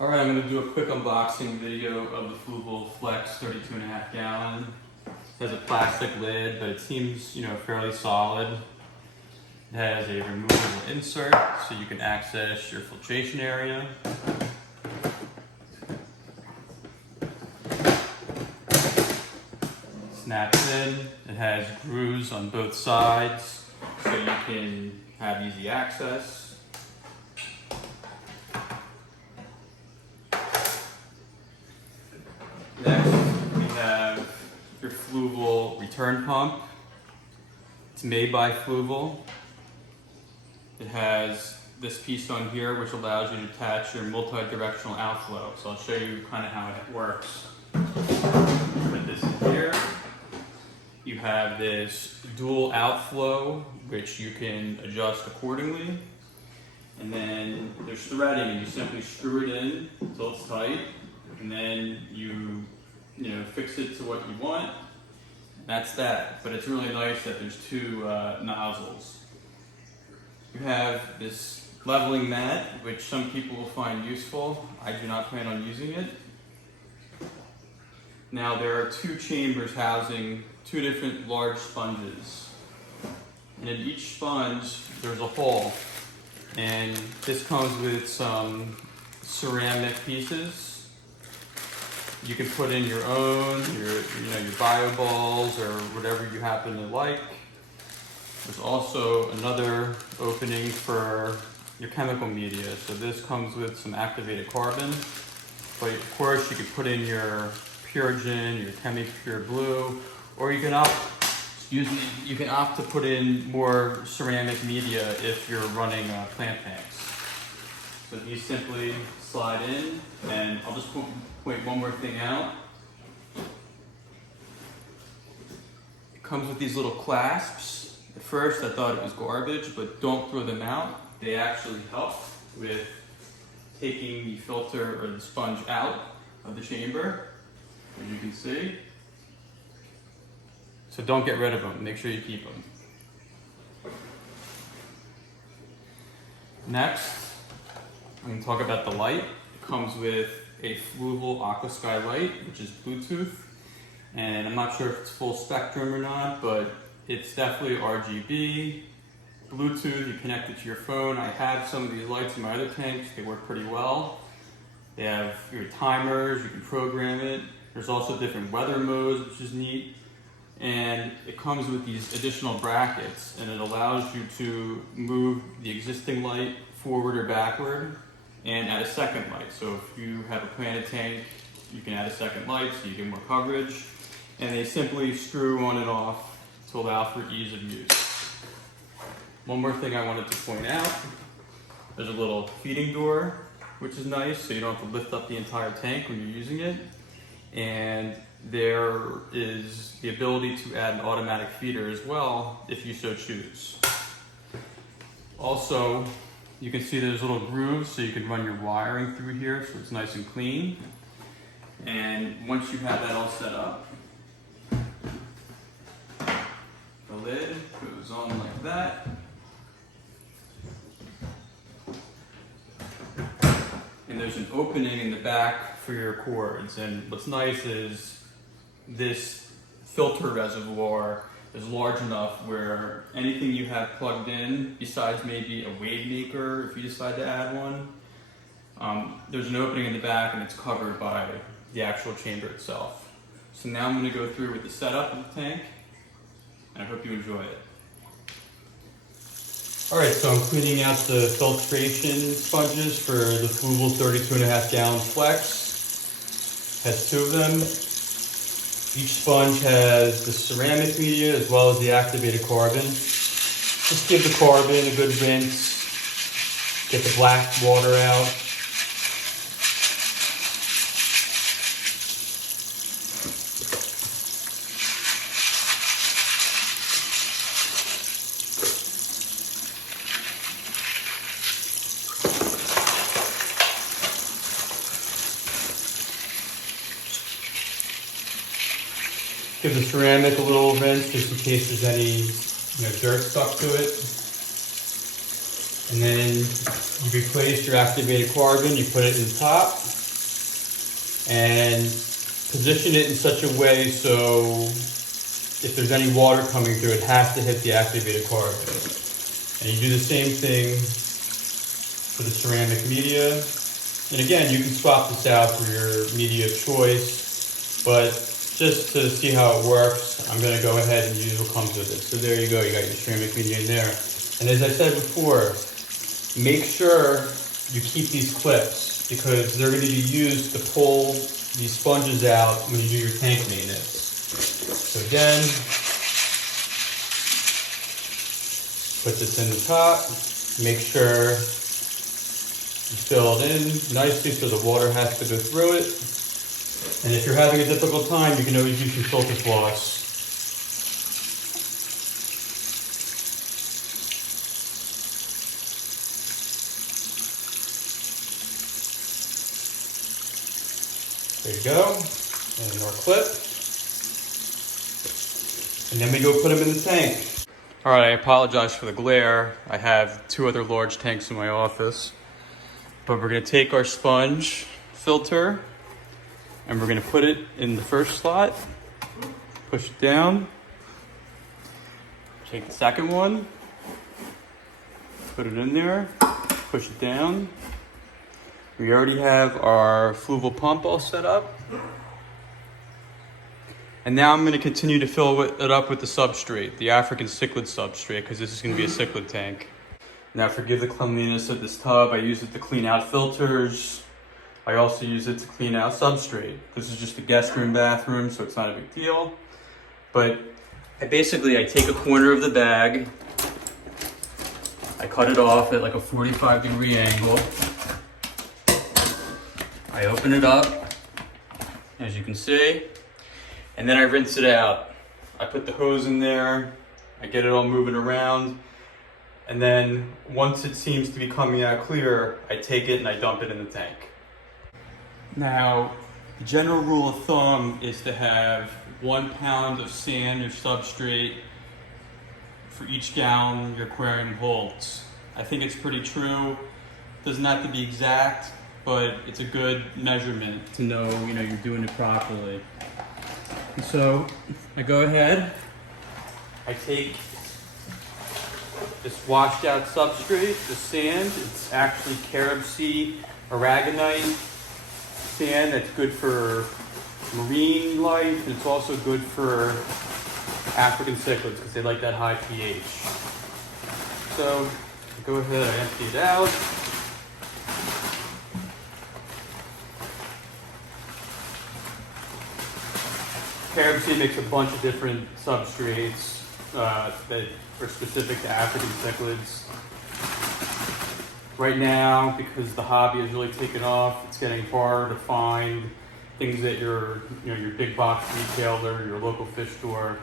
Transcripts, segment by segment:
Alright, I'm going to do a quick unboxing video of the Fluval Flex 32.5 gallon. It has a plastic lid, but it seems, fairly solid. It has a removable insert so you can access your filtration area. Snaps in. It has grooves on both sides so you can have easy access. Next, we have your Fluval return pump. It's made by Fluval. It has this piece on here which allows you to attach your multi-directional outflow. So I'll show you kind of how it works. Put this in here. You have this dual outflow which you can adjust accordingly. And then there's threading, and you simply screw it in until it's tight. And then you fix it to what you want. That's that. But it's really nice that there's two nozzles. You have this leveling mat, which some people will find useful. I do not plan on using it. Now there are two chambers housing two different large sponges. And in each sponge, there's a hole. And this comes with some ceramic pieces. You can put in your own, your bio balls or whatever you happen to like. There's also another opening for your chemical media. So this comes with some activated carbon. But of course you could put in your Purigen, your Chemi-Pure Blue, or you can opt to put in more ceramic media if you're running plant tanks. So these simply slide in, and I'll just point one more thing out. It comes with these little clasps. At first I thought it was garbage, but don't throw them out. They actually help with taking the filter or the sponge out of the chamber, as you can see. So don't get rid of them, make sure you keep them. Next, I'm going to talk about the light. It comes with a Fluval Aqua Sky light, which is Bluetooth. And I'm not sure if it's full spectrum or not, but it's definitely RGB. Bluetooth, you connect it to your phone. I have some of these lights in my other tanks. They work pretty well. They have your timers, you can program it. There's also different weather modes, which is neat. And it comes with these additional brackets, and it allows you to move the existing light forward or backward and add a second light. So if you have a planted tank, you can add a second light so you get more coverage. And they simply screw on and off to allow for ease of use. One more thing I wanted to point out, there's a little feeding door, which is nice, so you don't have to lift up the entire tank when you're using it. And there is the ability to add an automatic feeder as well, if you so choose. Also, you can see there's little grooves so you can run your wiring through here so it's nice and clean. And once you have that all set up, the lid goes on like that. And there's an opening in the back for your cords. And what's nice is this filter reservoir is large enough where anything you have plugged in, besides maybe a wave maker, if you decide to add one, there's an opening in the back and it's covered by the actual chamber itself. So now I'm going to go through with the setup of the tank, and I hope you enjoy it. Alright, so I'm cleaning out the filtration sponges for the Fluval 32.5 gallon Flex. Has two of them. Each sponge has the ceramic media as well as the activated carbon. Just give the carbon a good rinse, get the black water out. Give the ceramic a little rinse just in case there's any dirt stuck to it. And then you replace your activated carbon, you put it in the top, and position it in such a way so if there's any water coming through, it has to hit the activated carbon. And you do the same thing for the ceramic media. And again, you can swap this out for your media of choice, but just to see how it works, I'm gonna go ahead and use what comes with it. So there you go, you got your ceramic media in there. And as I said before, make sure you keep these clips because they're gonna be used to pull these sponges out when you do your tank maintenance. So again, put this in the top, make sure you fill it in nicely so the water has to go through it. And if you're having a difficult time, you can always use some filter floss. There you go, and more clip. And then we go put them in the tank. All right, I apologize for the glare. I have 2 other large tanks in my office. But we're gonna take our sponge filter and we're gonna put it in the first slot, push it down, take the second one, put it in there, push it down. We already have our Fluval pump all set up. And now I'm gonna continue to fill it up with the substrate, the African cichlid substrate, because this is gonna be a cichlid tank. Now forgive the cleanliness of this tub. I use it to clean out filters. I also use it to clean out substrate. This is just a guest room bathroom, so it's not a big deal. But I take a corner of the bag, I cut it off at like a 45-degree angle. I open it up, as you can see, and then I rinse it out. I put the hose in there, I get it all moving around, and then once it seems to be coming out clear, I take it and I dump it in the tank. Now, the general rule of thumb is to have 1 pound of sand or substrate for each gallon your aquarium holds. I think it's pretty true. Doesn't have to be exact, but it's a good measurement to know, you're doing it properly. And so I go ahead, I take this washed out substrate, the sand. It's actually Carib Sea aragonite sand that's good for marine life, and it's also good for African cichlids because they like that high pH. So go ahead, I empty it out. Carib Sea makes a bunch of different substrates that are specific to African cichlids. Right now, because the hobby has really taken off, it's getting harder to find things at your big box retailer, your local fish store.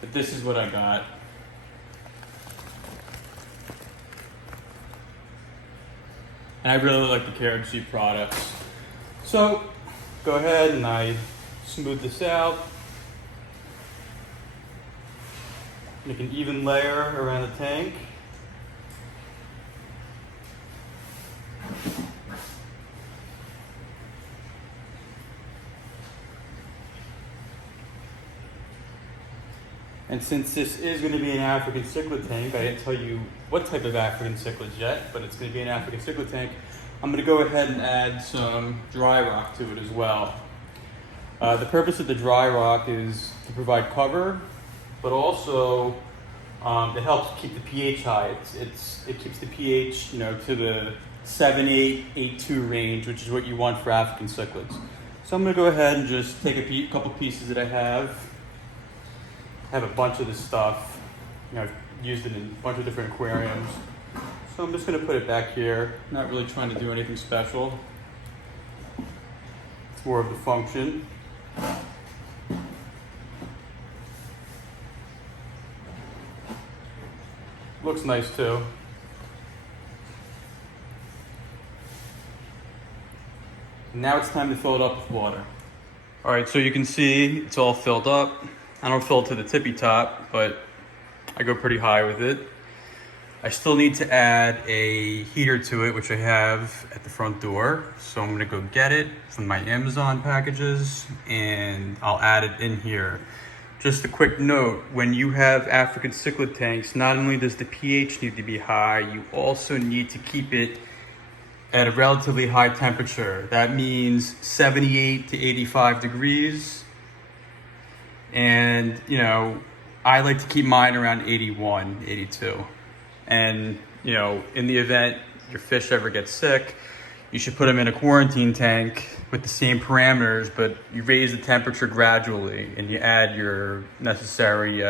But this is what I got. And I really like the Carib Sea products. So, go ahead and I smooth this out. Make an even layer around the tank. And since this is going to be an African cichlid tank, I didn't tell you what type of African cichlids yet, but it's going to be an African cichlid tank. I'm going to go ahead and add some dry rock to it as well. The purpose of the dry rock is to provide cover, but also it helps keep the pH high. It keeps the pH, to the 7.8, 8.2 range, which is what you want for African cichlids. So I'm going to go ahead and just take a couple pieces that I have a bunch of this stuff. I've used it in a bunch of different aquariums. So I'm just going to put it back here. Not really trying to do anything special. It's more of the function. Looks nice too. Now it's time to fill it up with water. All right, so you can see it's all filled up. I don't fill it to the tippy top, but I go pretty high with it. I still need to add a heater to it, which I have at the front door. So I'm gonna go get it from my Amazon packages and I'll add it in here. Just a quick note, when you have African cichlid tanks, not only does the pH need to be high, you also need to keep it at a relatively high temperature. That means 78 to 85 degrees. And you know, I like to keep mine around 81, 82. And you know, in the event your fish ever get sick, you should put them in a quarantine tank with the same parameters, but you raise the temperature gradually and you add your necessary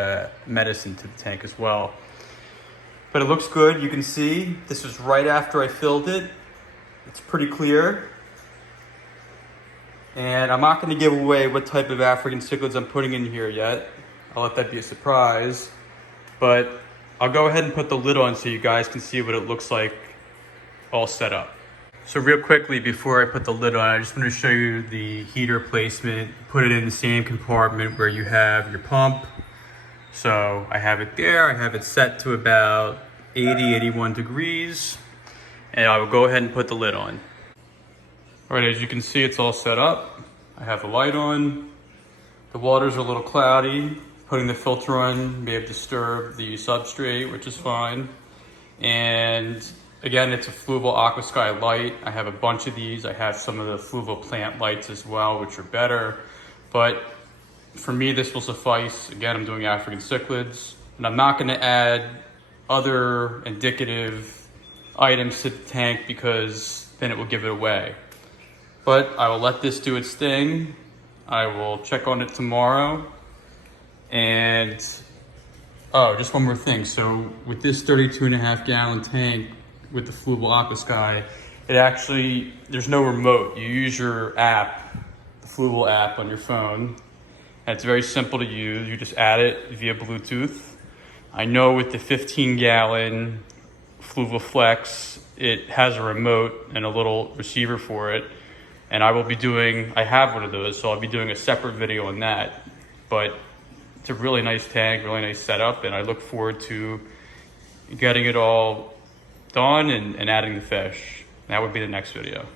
medicine to the tank as well. But it looks good. You can see this was right after I filled it. It's pretty clear. And I'm not going to give away what type of African cichlids I'm putting in here yet. I'll let that be a surprise. But I'll go ahead and put the lid on so you guys can see what it looks like all set up. So real quickly before I put the lid on, I just want to show you the heater placement. Put it in the same compartment where you have your pump. So I have it there. I have it set to about 80, 81 degrees. And I will go ahead and put the lid on. All right, as you can see, it's all set up. I have the light on. The water's a little cloudy. Putting the filter on may have disturbed the substrate, which is fine. And again, it's a Fluval Aqua Sky light. I have a bunch of these. I have some of the Fluval plant lights as well, which are better. But for me, this will suffice. Again, I'm doing African cichlids. And I'm not gonna add other indicative items to the tank because then it will give it away. But I will let this do its thing. I will check on it tomorrow. And, oh, just one more thing. So with this 32.5 gallon tank with the Fluval Aqua Sky, it actually, there's no remote. You use your app, the Fluval app on your phone. And it's very simple to use. You just add it via Bluetooth. I know with the 15 gallon Fluval Flex, it has a remote and a little receiver for it. And I will be doing, I have one of those, so I'll be doing a separate video on that. But it's a really nice tank, really nice setup, and I look forward to getting it all done and adding the fish. That would be the next video.